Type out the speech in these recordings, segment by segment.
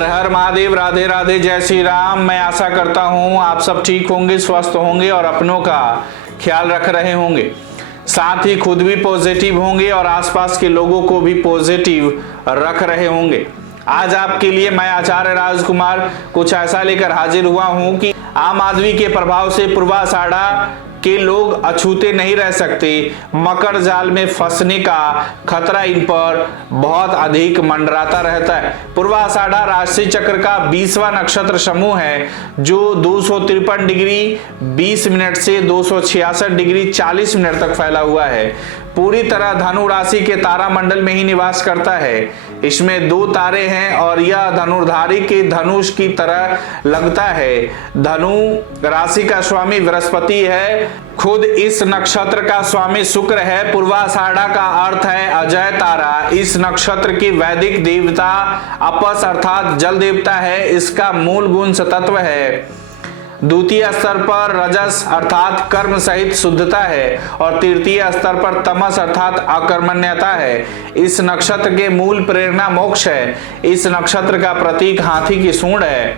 हर हर महादेव, राधे राधे, जय श्री राम। मैं आशा करता हूँ आप सब ठीक होंगे, स्वस्थ होंगे और अपनों का ख्याल रख रहे होंगे, साथ ही खुद भी पॉजिटिव होंगे और आसपास के लोगों को भी पॉजिटिव रख रहे होंगे। आज आपके लिए मैं आचार्य राजकुमार कुछ ऐसा लेकर हाजिर हुआ हूँ कि आम आदमी के प्रभाव से पूर्वाषाढ़ा के लोग अछूते नहीं रह सकते। मकर जाल में फंसने का खतरा इन पर बहुत अधिक मंडराता रहता है। पूर्वाषाढ़ा राशि चक्र का 20वां नक्षत्र समूह है जो 253 डिग्री 20 मिनट से 266 डिग्री 40 मिनट तक फैला हुआ है। पूरी तरह धनु राशि के तारा मंडल में ही निवास करता है। इसमें 2 तारे हैं और यह धनुर्धारी के धनुष की तरह लगता है। धनु राशि का स्वामी बृहस्पति है, खुद इस नक्षत्र का स्वामी शुक्र है। पूर्वाषाढ़ा का अर्थ है अजय तारा। इस नक्षत्र की वैदिक देवता अपस अर्थात जल देवता है। इसका मूल गुण सतत्व है। द्वितीय स्तर पर रजस अर्थात कर्म सहित शुद्धता है और तृतीय स्तर पर तमस अर्थात अकर्मण्यता है। इस नक्षत्र के मूल प्रेरणा मोक्ष है। इस नक्षत्र का प्रतीक हाथी की सूंड है।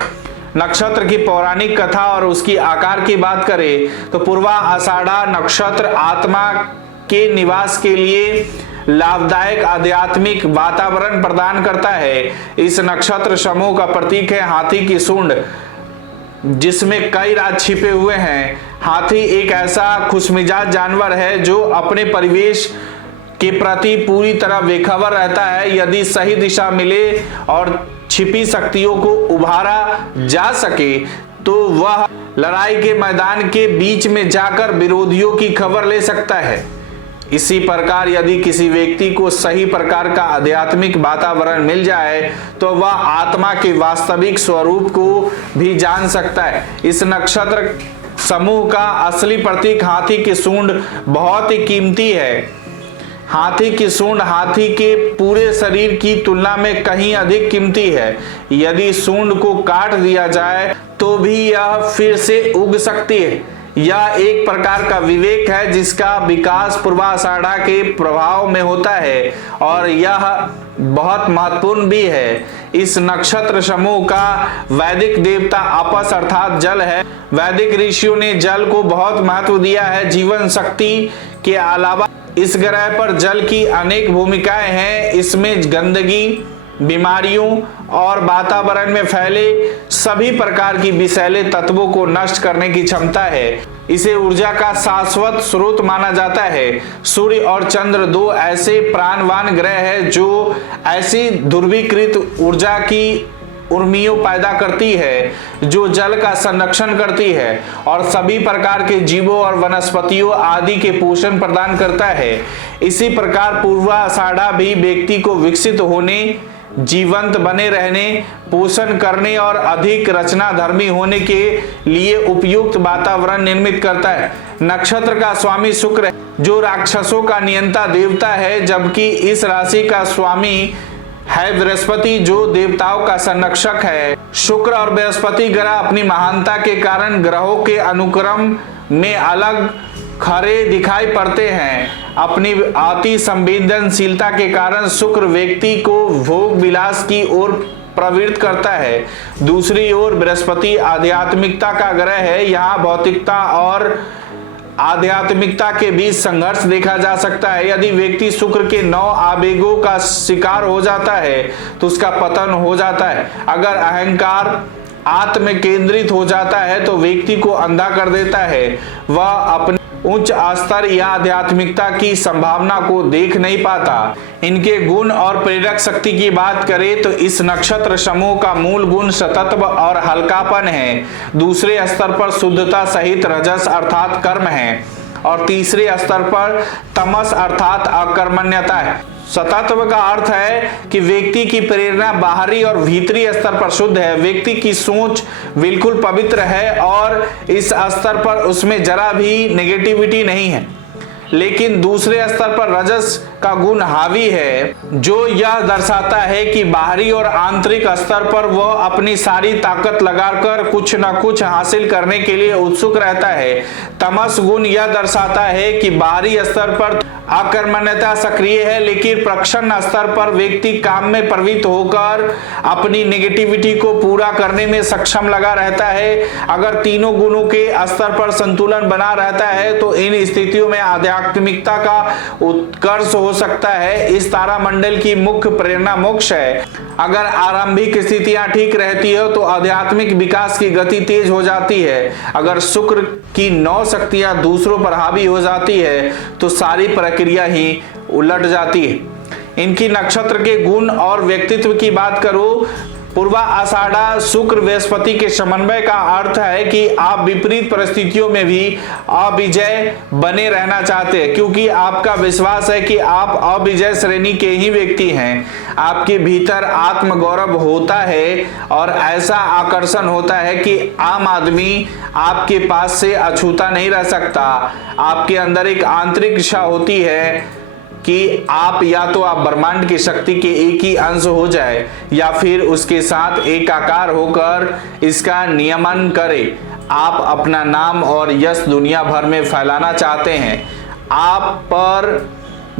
नक्षत्र की पौराणिक कथा और उसकी आकार की बात करें तो पूर्वाषाढ़ा नक्षत्र आत्मा के निवास के लिए लाभदायक आध्यात्मिक वातावरण प्रदान करता है। इस नक्षत्र समूह का प्रतीक है हाथी की सूंड, जिसमें कई राज छिपे हुए हैं। हाथी एक ऐसा खुशमिजाज जानवर है जो अपने परिवेश के प्रति पूरी तरह बेखबर रहता है। यदि सही दिशा मिले और छिपी शक्तियों को उभारा जा सके तो वह लड़ाई के मैदान के बीच में जाकर विरोधियों की खबर ले सकता है। इसी प्रकार यदि किसी व्यक्ति को सही प्रकार का आध्यात्मिक वातावरण मिल जाए तो वह आत्मा के वास्तविक स्वरूप को भी जान सकता है। इस नक्षत्र समूह का असली प्रतीक हाथी की सूंड बहुत ही कीमती है। हाथी की सूंड हाथी के पूरे शरीर की तुलना में कहीं अधिक कीमती है। यदि सूंड को काट दिया जाए तो भी यह फिर से उग सकती है। यह एक प्रकार का विवेक है जिसका विकास पूर्वाषाढ़ा के प्रभाव में होता है और यह बहुत महत्वपूर्ण भी है। इस नक्षत्र समूह का वैदिक देवता आपस अर्थात जल है। वैदिक ऋषियों ने जल को बहुत महत्व दिया है। जीवन शक्ति के अलावा इस ग्रह पर जल की अनेक भूमिकाएं हैं। इसमें गंदगी, बीमारियों और वातावरण में फैले सभी प्रकार की विषैले तत्वों को नष्ट करने की क्षमता है। इसे ऊर्जा का शाश्वत स्रोत माना जाता है। सूर्य और चंद्र 2 ऐसे प्राणवान ग्रह हैं जो ऐसी ध्रुवीकृत ऊर्जा की उर्मियों पैदा करती है जो जल का संरक्षण करती है और सभी प्रकार के जीवों और वनस्पतियों आदि के पोषण प्रदान करता है। इसी प्रकार पूर्वाषाढ़ा भी व्यक्ति को विकसित होने, जीवंत बने रहने, पोषण करने और अधिक रचनाधर्मी होने के लिए उपयुक्त वातावरण निर्मित करता है। नक्षत्र का स्वामी शुक्र है जो राक्षसों का नियंता देवता है, जबकि इस राशि का स्वामी है बृहस्पति जो देवताओं का संरक्षक है। शुक्र और बृहस्पति ग्रह अपनी महानता के कारण ग्रहों के अनुक्रम में अलग खरे दिखाई पड़ते हैं। अपनी अति संवेदनशीलता के कारण शुक्र व्यक्ति को भोग विलास की ओर प्रवृत्त करता है। दूसरी ओर बृहस्पति आध्यात्मिकता का ग्रह है। यहाँ भौतिकता और आध्यात्मिकता के बीच संघर्ष देखा जा सकता है। यदि व्यक्ति शुक्र के 9 आवेगों का शिकार हो जाता है तो उसका पतन हो जाता है। अगर अहंकार आत्म केंद्रित हो जाता है तो व्यक्ति को अंधा कर देता है। वह अपने उच्च स्तर या आध्यात्मिकता की संभावना को देख नहीं पाता। इनके गुण और प्रेरक शक्ति की बात करें तो इस नक्षत्र समूह का मूल गुण सतत्व और हल्कापन है। दूसरे स्तर पर शुद्धता सहित रजस अर्थात कर्म है और तीसरे स्तर पर तमस अर्थात अकर्मण्यता है। सतत्व का अर्थ है कि व्यक्ति की प्रेरणा बाहरी और भीतरी स्तर पर शुद्ध है। व्यक्ति की सोच बिल्कुल पवित्र है और इस स्तर पर उसमें जरा भी नेगेटिविटी नहीं है। लेकिन दूसरे स्तर पर रजस का गुण हावी है, जो यह दर्शाता है कि बाहरी और आंतरिक स्तर पर वह अपनी सारी ताकत लगाकर कुछ न कुछ हासिल करने के लिए उत्सुक रहता है। तमस गुण यह दर्शाता है कि बाहरी स्तर पर अकर्मण्यता सक्रिय है, लेकिन प्रक्षण स्तर पर व्यक्ति काम में प्रवृत्त होकर अपनी नेगेटिविटी को पूरा करने में सक्षम लगा रहता है। अगर तीनों गुणों के स्तर पर संतुलन बना रहता है तो इन स्थितियों में आध्यात्मिकता का उत्कर्ष हो सकता है। इस तारामंडल की मुख्य प्रेरणा मोक्ष है। अगर आरंभिक स्थितियां ठीक रहती है तो आध्यात्मिक विकास की गति तेज हो जाती है। अगर शुक्र की 9 शक्तियां दूसरों पर हावी हो जाती है तो सारी प्रक्रिया ही उलट जाती है। इनकी नक्षत्र के गुण और व्यक्तित्व की बात करूं, पूर्वा आषाढ़ा शुक्र बृहस्पति के समन्वय का अर्थ है कि आप विपरीत परिस्थितियों में भी अविजय बने रहना चाहते हैं, क्योंकि आपका विश्वास है कि आप अविजय श्रेणी के ही व्यक्ति हैं। आपके भीतर आत्मगौरव होता है और ऐसा आकर्षण होता है कि आम आदमी आपके पास से अछूता नहीं रह सकता। आपके अंदर एक आंतरिक इच्छा होती है कि आप या तो आप ब्रह्मांड की शक्ति के एक ही अंश हो जाए या फिर उसके साथ एकाकार होकर इसका नियमन करें। आप अपना नाम और यश दुनिया भर में फैलाना चाहते हैं। आप पर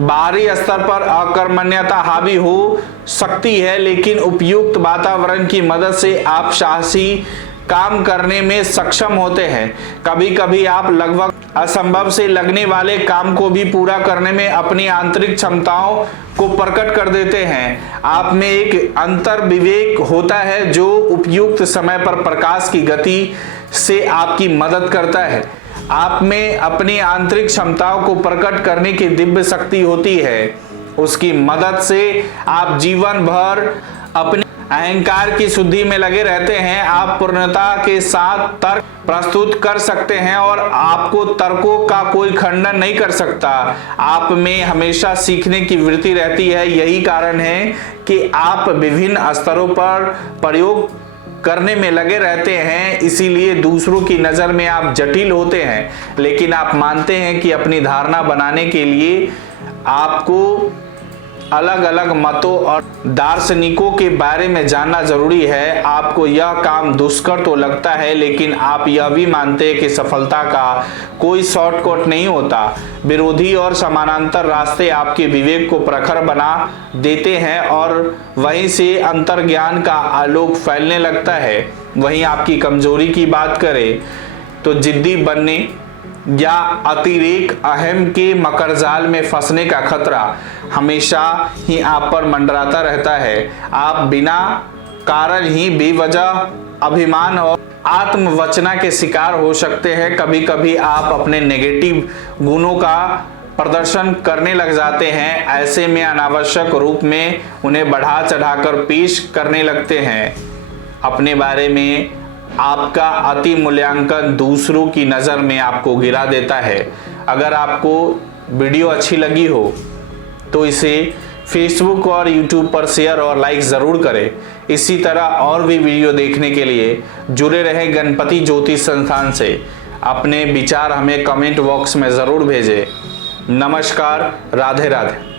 बाहरी स्तर पर अकर्मण्यता हावी हो सकती है, लेकिन उपयुक्त वातावरण की मदद से आप साहसी काम करने में सक्षम होते हैं। कभी कभी आप लगभग असंभव से लगने वाले काम को भी पूरा करने में अपनी आंतरिक क्षमताओं को प्रकट कर देते हैं। आप में एक अंतर विवेक होता है जो उपयुक्त समय पर प्रकाश की गति से आपकी मदद करता है। आप में अपनी आंतरिक क्षमताओं को प्रकट करने की दिव्य शक्ति होती है। उसकी मदद से आप जीवन भर अपने अहंकार की शुद्धि में लगे रहते हैं। आप पूर्णता के साथ तर्क प्रस्तुत कर सकते हैं और आपको तर्कों का कोई खंडन नहीं कर सकता। आप में हमेशा सीखने की वृत्ति रहती है। यही कारण है कि आप विभिन्न स्तरों पर प्रयोग करने में लगे रहते हैं। इसीलिए दूसरों की नजर में आप जटिल होते हैं, लेकिन आप मानते हैं कि अपनी धारणा बनाने के लिए आपको अलग अलग मतों और दार्शनिकों के बारे में जानना जरूरी है। आपको यह काम दुष्कर तो लगता है, लेकिन आप यह भी मानते हैं कि सफलता का कोई शॉर्टकट नहीं होता। विरोधी और समानांतर रास्ते आपके विवेक को प्रखर बना देते हैं और वहीं से अंतर्ज्ञान का आलोक फैलने लगता है। वहीं आपकी कमजोरी की बात करें तो जिद्दी बनने या अतिरेक अहम के मकरजाल में फंसने का खतरा हमेशा ही आप पर मंडराता रहता है। आप बिना कारण ही बेवजह अभिमान और आत्मवंचना के शिकार हो सकते हैं। कभी कभी आप अपने नेगेटिव गुणों का प्रदर्शन करने लग जाते हैं। ऐसे में अनावश्यक रूप में उन्हें बढ़ा चढ़ाकर पेश करने लगते हैं। अपने बारे में आपका अति मूल्यांकन दूसरों की नज़र में आपको गिरा देता है। अगर आपको वीडियो अच्छी लगी हो तो इसे फेसबुक और यूट्यूब पर शेयर और लाइक ज़रूर करें। इसी तरह और भी वीडियो देखने के लिए जुड़े रहें गणपति ज्योतिष संस्थान से। अपने विचार हमें कमेंट बॉक्स में ज़रूर भेजें। नमस्कार, राधे राधे।